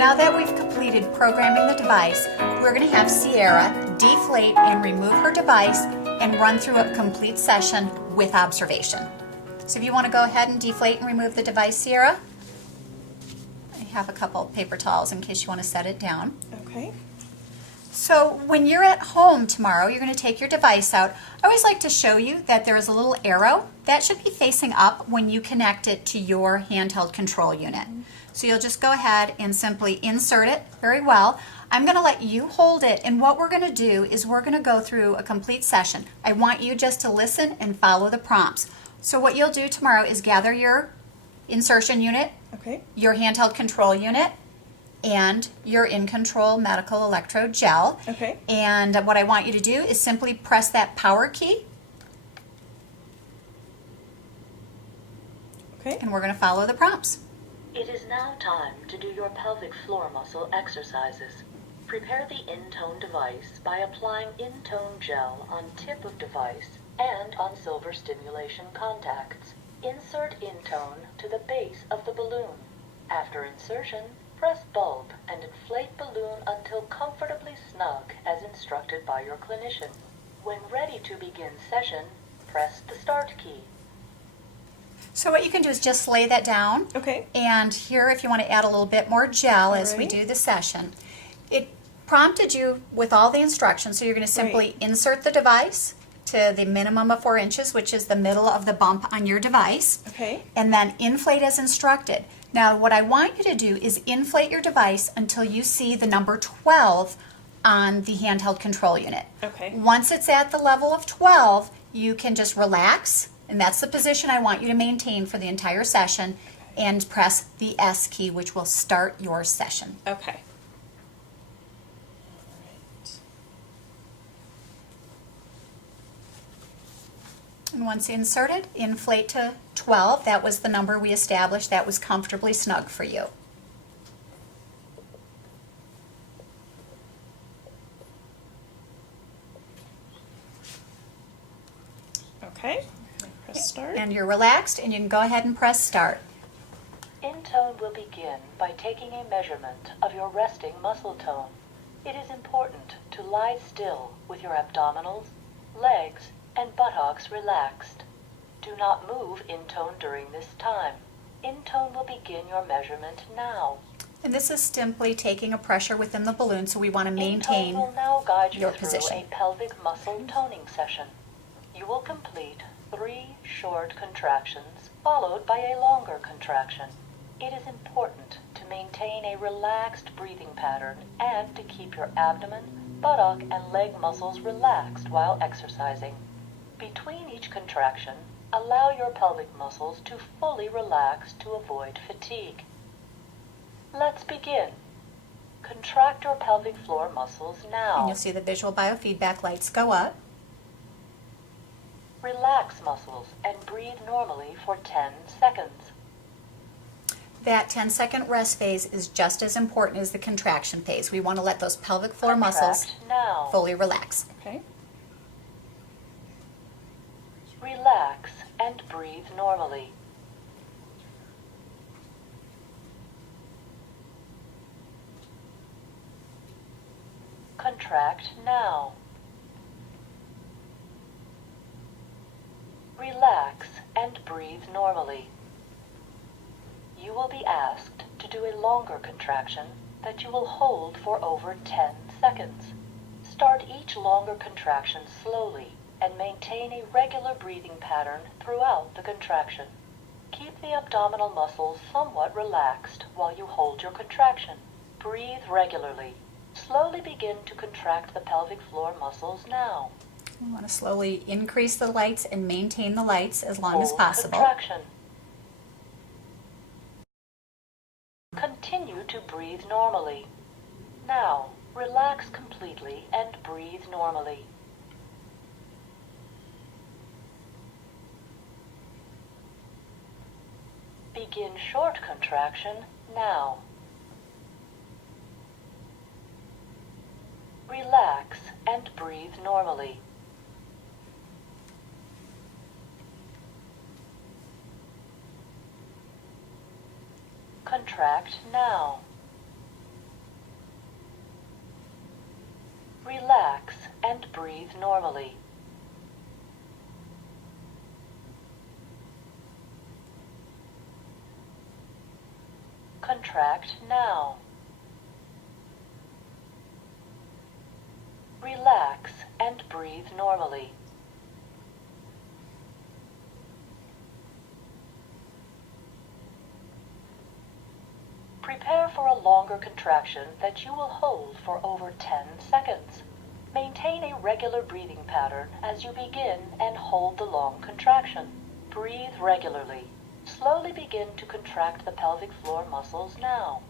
Now that we've completed programming the device, we're going to have Sierra deflate and remove her device and run through a complete session with observation. So if you want to go ahead and deflate and remove the device, Sierra, I have a couple paper towels in case you want to set it down. Okay. So when you're at home tomorrow, you're going to take your device out. I always like to show you that there is a little arrow that should be facing up when you connect it to your handheld control unit. So you'll just go ahead and simply insert it very well. I'm going to let you hold it, and what we're going to do is we're going to go through a complete session. I want you just to listen and follow the prompts. So what you'll do tomorrow is gather your insertion unit, Okay. your handheld control unit, and your InControl medical electrode gel. Okay. And what I want you to do is simply press that power key, Okay. and we're going to follow the prompts. It is now time to do your pelvic floor muscle exercises. Prepare the InTone device by applying InTone gel on tip of device and on silver stimulation contacts. Insert InTone to the base of the balloon. After insertion, press bulb and inflate balloon until comfortably snug as instructed by your clinician. When ready to begin session, press the start key. So what you can do is just lay that down. Okay. And here, if you want to add a little bit more gel as we Alright. do the session, it prompted you with all the instructions. So you're going to simply Right. insert the device to the minimum of 4 inches, which is the middle of the bump on your device, Okay. and then inflate as instructed. Now, what I want you to do is inflate your device until you see the number 12 on the handheld control unit. Okay. Once it's at the level of 12, you can just relax, and that's the position I want you to maintain for the entire session, and press the S key, which will start your session. Okay. Alright. And once inserted, inflate to 12. That was the number we established. That was comfortably snug for you. Okay. Press start. And you're relaxed, and you can go ahead and press start. InTone will begin by taking a measurement of your resting muscle tone. It is important to lie still with your abdominals, legs, and buttocks relaxed. Do not move InTone during this time. InTone will begin your measurement now. And this is simply taking a pressure within the balloon, so we want to InTone maintain. will now guide you your through position. a pelvic muscle toning session. You will complete 3 short contractions followed by a longer contraction. It is important to maintain a relaxed breathing pattern and to keep your abdomen, buttock, and leg muscles relaxed while exercising. Between each contraction, allow your pelvic muscles to fully relax to avoid fatigue. Let's begin. Contract your pelvic floor muscles now. And you'll see the visual biofeedback lights go up. Relax muscles and breathe normally for 10 seconds. That 10-second rest phase is just as important as the contraction phase. We want to let those pelvic floor muscles Contract now. fully relax. Okay. Relax and breathe normally. Contract now. Relax and breathe normally. You will be asked to do a longer contraction that you will hold for over 10 seconds. Start each longer contraction slowly and maintain a regular breathing pattern throughout the contraction. Keep the abdominal muscles somewhat relaxed while you hold your contraction. Breathe regularly. Slowly begin to contract the pelvic floor muscles now. We want to slowly increase the lights and maintain the lights as long as Hold possible. contraction. Continue to breathe normally. Now, relax completely and breathe normally. Begin short contraction now. Relax and breathe normally. Contract now. Relax and breathe normally. Contract now. Relax and breathe normally. Prepare for a longer contraction that you will hold for over 10 seconds. Maintain a regular breathing pattern as you begin and hold the long contraction. Breathe regularly. Slowly begin to contract the pelvic floor muscles now.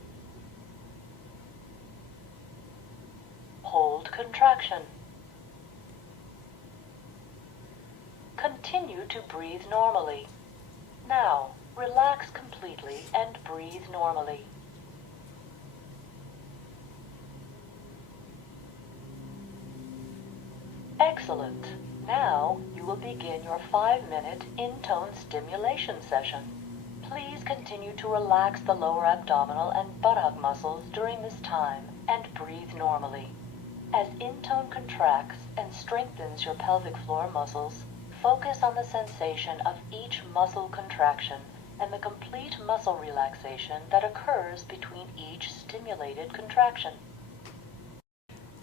Hold contraction. Continue to breathe normally. Now, relax completely and breathe normally. Excellent. Now you will begin your 5-minute InTone stimulation session. Please continue to relax the lower abdominal and buttock muscles during this time and breathe normally. As InTone contracts and strengthens your pelvic floor muscles, focus on the sensation of each muscle contraction and the complete muscle relaxation that occurs between each stimulated contraction.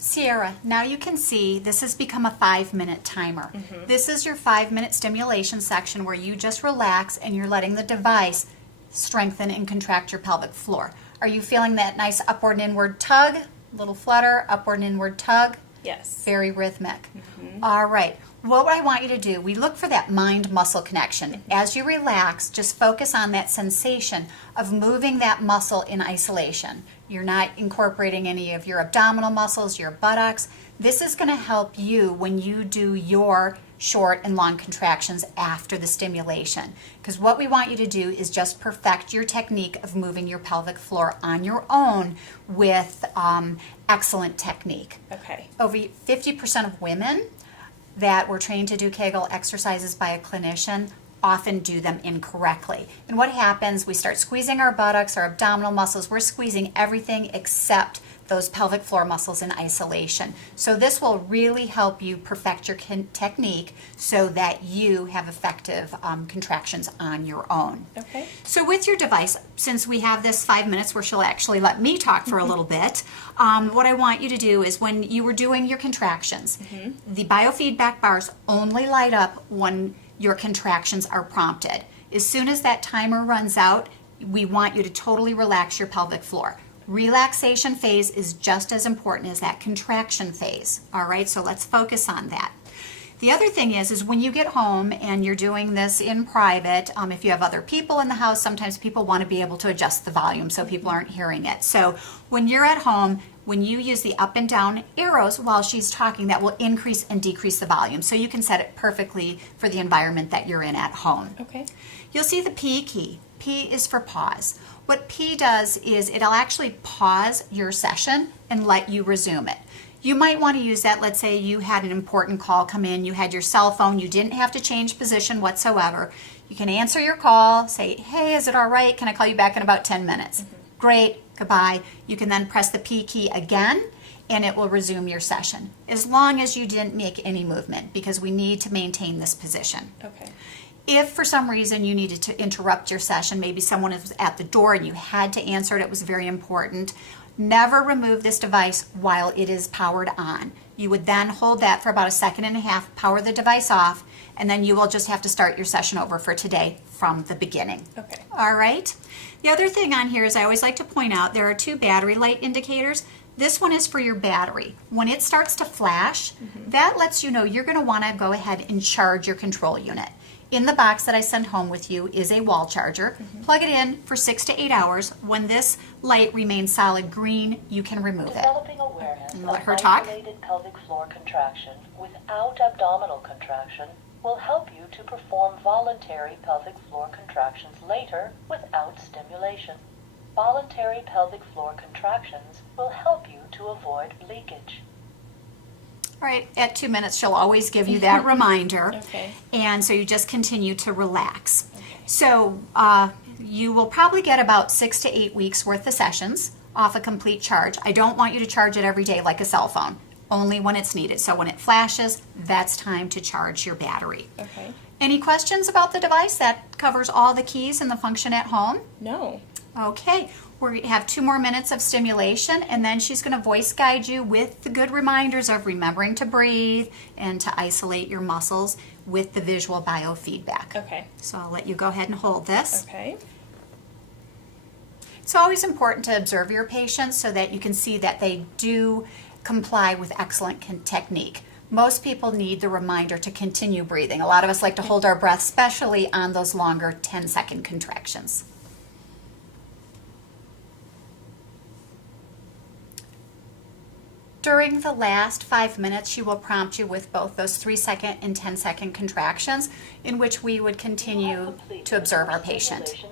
Sierra, now you can see this has become a 5-minute timer. This is your 5-minute stimulation section where you just relax and you're letting the device strengthen and contract your pelvic floor. Are you feeling that nice upward and inward tug? Little flutter, upward and inward tug? Yes. Very rhythmic. All right. What I want you to do, we look for that mind-muscle connection. As you relax, just focus on that sensation of moving that muscle in isolation. You're not incorporating any of your abdominal muscles, your buttocks. This is going to help you when you do your short and long contractions after the stimulation. Because what we want you to do is just perfect your technique of moving your pelvic floor on your own with excellent technique. Okay. Over 50% of women that were trained to do Kegel exercises by a clinician often do them incorrectly. And what happens, we start squeezing our buttocks, our abdominal muscles, we're squeezing everything except those pelvic floor muscles in isolation. So this will really help you perfect your technique so that you have effective contractions on your own. Okay. So with your device, since we have this 5 minutes where she'll actually let me talk for a little bit, what I want you to do is when you were doing your contractions, the biofeedback bars only light up when your contractions are prompted. As soon as that timer runs out, we want you to totally relax your pelvic floor. Relaxation phase is just as important as that contraction phase. All right, so let's focus on that. The other thing is when you get home and you're doing this in private, if you have other people in the house, sometimes people want to be able to adjust the volume so people aren't hearing it. So when you're at home, when you use the up and down arrows while she's talking, that will increase and decrease the volume. So you can set it perfectly for the environment that you're in at home. Okay. You'll see the P key. P is for pause. What P does is it'll actually pause your session and let you resume it. You might want to use that, let's say you had an important call come in, you had your cell phone, you didn't have to change position whatsoever. You can answer your call, say, hey, is it all right? Can I call you back in about 10 minutes? Great, goodbye. You can then press the P key again and it will resume your session, as long as you didn't make any movement, because we need to maintain this position. Okay. If for some reason you needed to interrupt your session, maybe someone was at the door and you had to answer it, it was very important, never remove this device while it is powered on. You would then hold that for about 1.5 seconds, power the device off, and then you will just have to start your session over for today from the beginning. Okay. All right. The other thing on here is I always like to point out there are 2 battery light indicators. This one is for your battery. When it starts to flash, that lets you know you're going to want to go ahead and charge your control unit. In the box that I send home with you is a wall charger. Plug it in for 6 to 8 hours. When this light remains solid green, you can remove it. Developing awareness And of let her talk. isolated pelvic floor contraction without abdominal contraction will help you to perform voluntary pelvic floor contractions later without stimulation. Voluntary pelvic floor contractions will help you to avoid leakage. All right, at 2 minutes, she'll always give you that reminder. Okay. And so you just continue to relax. Okay. So you will probably get about 6 to 8 weeks worth of sessions off a complete charge. I don't want you to charge it every day like a cell phone. only when it's needed. So when it flashes, that's time to charge your battery. Okay. Any questions about the device? That covers all the keys and the function at home. No. Okay, we're going to have 2 more minutes of stimulation, and then she's going to voice guide you with the good reminders of remembering to breathe and to isolate your muscles with the visual biofeedback. Okay. So I'll let you go ahead and hold this. Okay. It's always important to observe your patients so that you can see that they do comply with excellent technique. Most people need the reminder to continue breathing. A lot of us like to hold our breath, especially on those longer 10-second contractions. During the last 5 minutes, she will prompt you with both those 3-second and 10-second contractions, in which we would continue to observe our patient.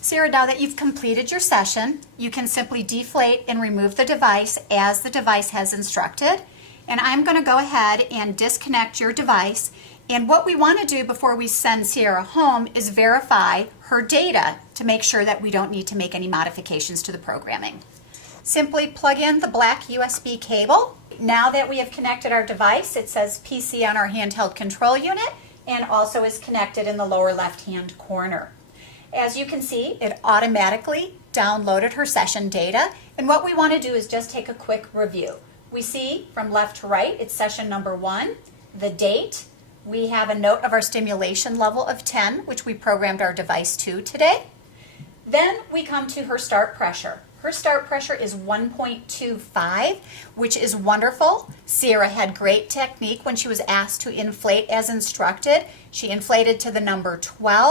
Sarah, now that you've completed your session, you can simply deflate and remove the device as the device has instructed. And I'm going to go ahead and disconnect your device. And what we want to do before we send Sierra home is verify her data to make sure that we don't need to make any modifications to the programming. Simply plug in the black USB cable. Now that we have connected our device, it says PC on our handheld control unit and also is connected in the lower left-hand corner. As you can see, it automatically downloaded her session data. And what we want to do is just take a quick review. We see from left to right, it's session number 1, the date. We have a note of our stimulation level of 10, which we programmed our device to today. Then we come to her start pressure. Her start pressure is 1.25, which is wonderful. Sierra had great technique when she was asked to inflate as instructed. She inflated to the number 12.